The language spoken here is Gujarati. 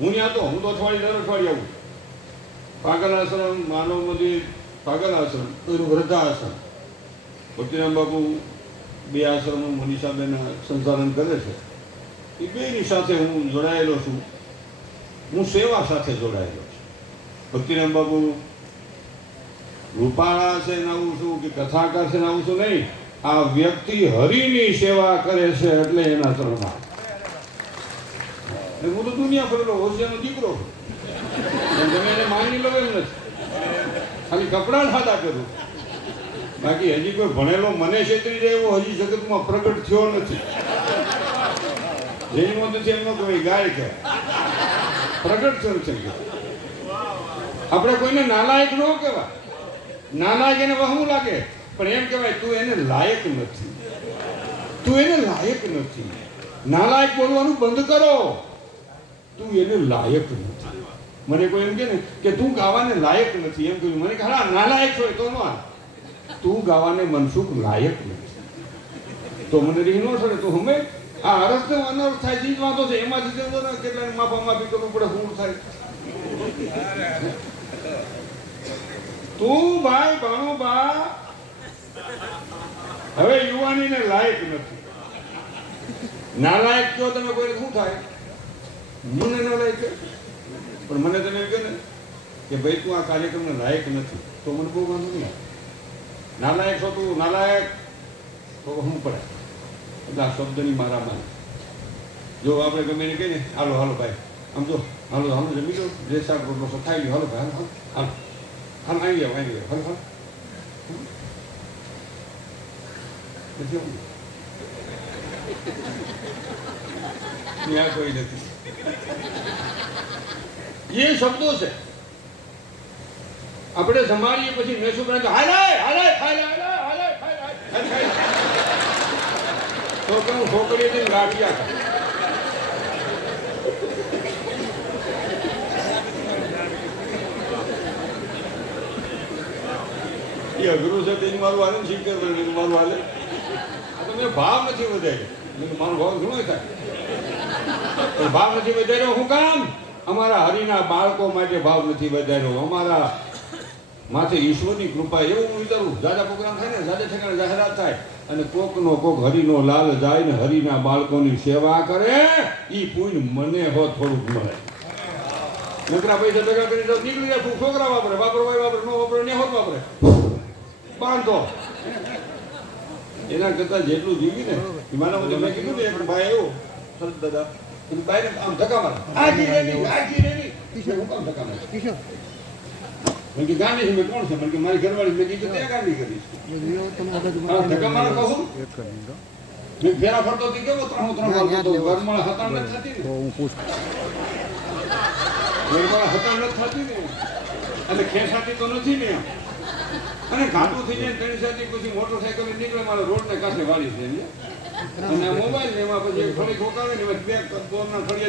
હું અઠવાડિયે દર અઠવાડિયે આવું. પાગલ આશ્રમ, માનવ મંદિર, પાગલ આશ્રમ, વૃદ્ધાશ્રમ, ભક્તિરામ બાપુ બે આશ્રમો મનીષાબેન સંચાલન કરે છે. એ બેની સાથે હું જોડાયેલો છું. હું સેવા સાથે જોડાયેલો છું. ભક્તિરામ બાપુ રૂપાળા છે ને આવું છું કે કથાકાર છે ને આવું છું નહીં. આ વ્યક્તિ હરિની સેવા કરે છે એટલે એના ચરણમાં. હું તો દુનિયા ફરેલો હોશિયારનો દીકરો છું. તમે એને માની લો એમ નથી. ખાલી કપડાં સાદા કરું. બાકી હજી કોઈ ભણેલો મને છેતરી જાય એવો હજી જગતમાં પ્રગટ થયો નથી. જેની નથી એમનો કોઈ ગાય કે પ્રગટ થયો છે. આપણે કોઈને નાલાયક ન કહેવાય. નાલાયક એને વહમું લાગે, પણ એમ કહેવાય તું એને લાયક નથી. તું એને લાયક નથી. નાલાયક બોલવાનું બંધ કરો. તું એને લાયક નથી. મને કોઈ એમ કે ને કે તું ગાવાને લાયક નથી એમ કહ્યું. મને કે હા નાલાયક છો તો ન તું ગાવાને મનસુખ લાયક નથી. તો મને રીહ ન છોડે. તું હમે આ અર્થ અનર્થ થાય ચીજ વાંધો છે એમાંથી જતો ને કેટલાને માફી કરવું પડે શું થાય. તું ભાઈ ભાણુબા હવે યુવાનીને લાયક નથી. નાલાયક કયો તમે કોઈ શું થાય? મને નાલાયક કે પણ મને તમે કહે ને કે ભાઈ તું આ કાર્યક્રમને લાયક નથી તો મને બહુ વાંધો નહીં. નાલાયક છો તું નાલાયક તો હું પડે એટલે આ શબ્દની મારામાં. જો આપણે ગમે એને કહીએ ને હાલો હાલો ભાઈ આમ જો હાલો હાલો જમી લો જે શાક રોટલો ખાઈ લ્યો હાલો ભાઈ હાલો હાલો હાલ આવી જાવ હાલો હાલો ત્યાં કોઈ નથી. એ શબ્દો છે આપણે સંભાળીએ પછી મેં શું કરે હાલે હાલે ખાઈ હાલે ખાઈ તો કે હું છોકરીઓથી ગાંઠિયા એ અઘરું છે તેની મારું હાલે શીખ કરવાનું મારું હાલે. આ તો મેં ભાવ નથી વધાર્યો. મારો ભાવ ઘણો થાય પણ ભાવ નથી વધાર્યો. હું કામ? અમારા હરિના બાળકો માટે ભાવ નથી વધાર્યો. અમારા માથે ઈશ્વરની કૃપા. એવું હું વિચારું દાદા પ્રોગ્રામ થાય ને દાદા ઠેકાણે જાહેરાત થાય અને કોકનો કોક હરિનો લાલ જાય ને હરિના બાળકોની સેવા કરે એ પુણ્ય મને હોત થોડુંક મળે. નકરા પૈસા ભેગા કરી તો નીકળી જાય. છોકરા વાપરે વાપરવાય વાપરે ન વાપરે ને હોત વાપરે બાંધો. એના કરતા જેટલું જીવી ને મારા મને મેં કીધું ને એક ભાઈ એવું સરસ દાદા બાઈને આમ ધક્કા મારે આજી રેની હું કામ ધક્કા મારે મને કે ગાંધી છે મેં કોણ છે? મને કે મારી ઘરવાળી. મેં કીધું ત્યાં ગાંધી કરીશ ધક્કા મારે કહું મેં ફેરા ફરતો હતી કેવો ત્રણ ઘરમાં હતાણ નથી થતી ને ઘરમાં હતાણ નથી થતી ને અને ખેસાતી તો નથી ને અને ઘાટું થઈ જાય તેની સાથે પછી મોટરસાયકલ નીકળે મારો રોડ ને કાંઠે વાળી છે અને મોબાઈલ ને એમાં પછી ફળી ખોકાવે ને બે ફળિયા